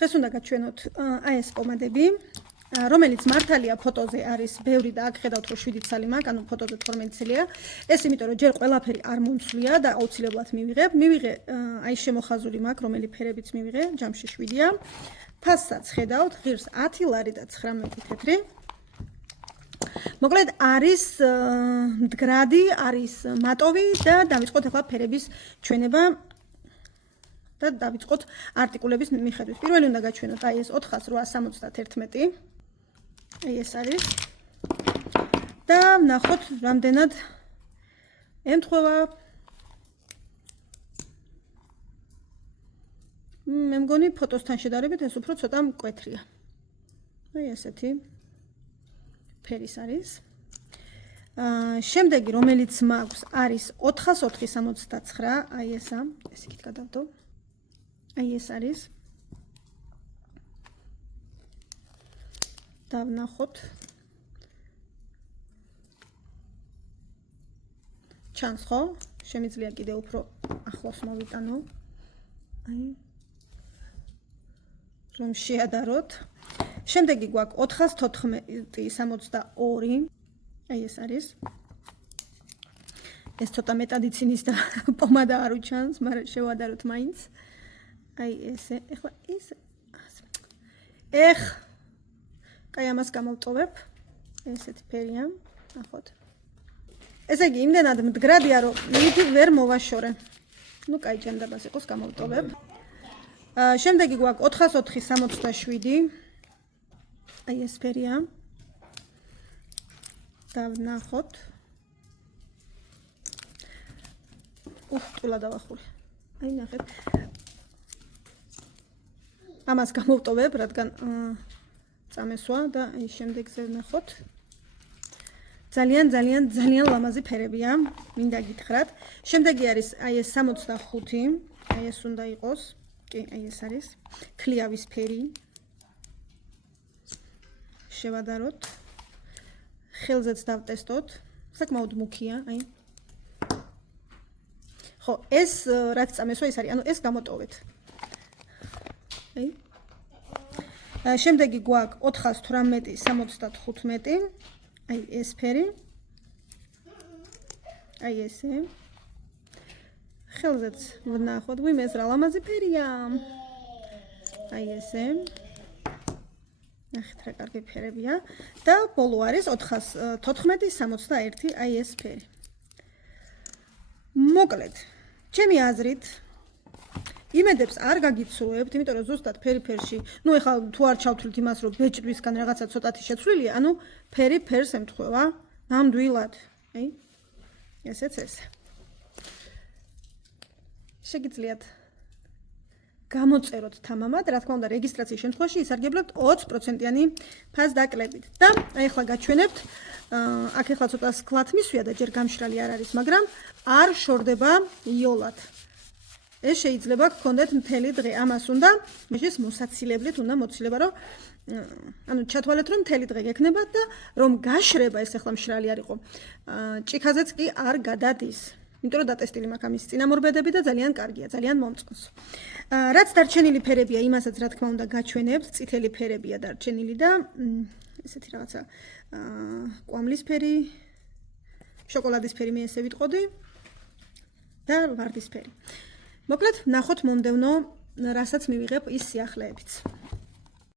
დღეს უნდა გაჩვენოთ აი ეს პომადები, რომელიც მართალია ფოტოზე არის ბევრი და აქ ხედავთ რომ 7 ცალი მაქვს, ანუ ფოტოზე 12 წელია. ეს იმიტომ რომ ჯერ ყველაფერი არ მომცვლია და აუცილებლად მივიღებ. მივიღე აი შემოხაზული მაქვს, რომელი ფერებიც მივიღე, ჯამში 7-ია. ფასსაც ხედავთ, ღირს 10 ლარი და 19 თეთრი. მოკლედ არის მდგრადი, არის მატოვი და დავიწყოთ ახლა ფერების ჩვენება და დავიწყოთ არტიკულების მიხედვით. პირველი უნდა გაჩვენოთ აი ეს 471. აი ეს არის. და ვნახოთ რამდენად ემთხვევა. მე მგონი ფოტოსთან შედარებით ეს უფრო ცოტა მკვეთრია. აი ესეთი ფერის არის. შემდეგი რომელიც მაქვს არის 404.69, აი ესა, ეს იქით გადავდო. აი ეს არის. დავნახოთ. ჩანს ხო? შემიძლია კიდე უფრო ახლოს მოვიტანო. აი რომ შეადაროთ. შემდეგი გვაქვს 414.62. აი ეს არის. ეს ცოტა მეტადიცინის და პომადა არ უჩანს, მაგრამ შევადაროთ მაინც. აი ესე. ეხლა ეს კაი ამას გამოვტოვებ. ესეთი ფერია. ნახოთ. ესე იგი, იმდენად მდგრადია, რომ მითი ვერ მოვაშორე. ნუ კაი ჯანდაბას იყოს გამოვტოვებ. შემდეგი გვაქვს 404.67. აი ეს ფერია. დავნახოთ. ტულა დავახურე. აი ნახეთ. ამას გამოვტოვებ, რადგან წამესვა და აი შემდეგზე ვნახოთ. ძალიან ლამაზი ფერებია, მინდა გითხრათ. შემდეგი არის აი ეს 65. აი ეს უნდა იყოს. კი, აი ეს არის. ქლიავის ფერი. შევადაროთ. ხელზეც დავტესტოთ. საკმაოდ მუქია, აი. ხო, ეს რაც წამესვა ის არის, ანუ ეს გამოტოვეთ. აი. შემდეგი გვაქვს 418.75. აი ეს ფერი. აი ესე. ხელზეც ვნახოთ, ვიმეს რა ლამაზი ფერია. აი ესე. ნახეთ რა კარგი ფერებია და ბოლო არის 414.61. აი ეს ფერი. მოკლედ, ჩემი აზრით იმედებს არ გაგიცრუებთ, იმიტომ რომ ზუსტად ფერში, ნუ ეხლა თუ არ ჩავთვლით იმას, რომ ბეჭდვისგან რაღაცა ცოტათი შეცვლილია, ანუ ფერს ემთხვევა ნამდვილად. აი, ესეც ესე. შეგიძლიათ გამოწეროთ თამამად, რა თქმა უნდა, რეგისტრაციის შემთხვევაში ისარგებლებთ 20%-იანი ფასდაკლებით. და ეხლა გაჩვენებთ, აქ ეხლა ცოტა სკლათ მისვია და ჯერ გამშრალი არ არის, მაგრამ არ შორდება იოლად. ეს შეიძლება გქონდეთ მთელი დღე. ამას უნდა მეშის მოსაცილებლით უნდა მოცილება, რომ ანუ ჩათვალეთ, რომ მთელი დღე გექნებათ და რომ გაშრება ეს ეხლა მშრალი არ იყო. ჭიქაზეც კი არ გადადის. იმიტომ რომ დატესტილი მაქვს ამის წინამორბედები და ძალიან კარგია, ძალიან მომწონს. რაც დარჩენილი ფერებია, იმასაც რა თქმა უნდა გაჩვენებთ, წითელი ფერებია დარჩენილი და ესეთი რაღაცა კვამლის ფერი, შოკოლადის ფერი მე ესე ვიტყოდი და ვარდის ფერი. მოკლედ, ნახოთ მომდევნო, რასაც მივიღებ ის სიახლეებიც.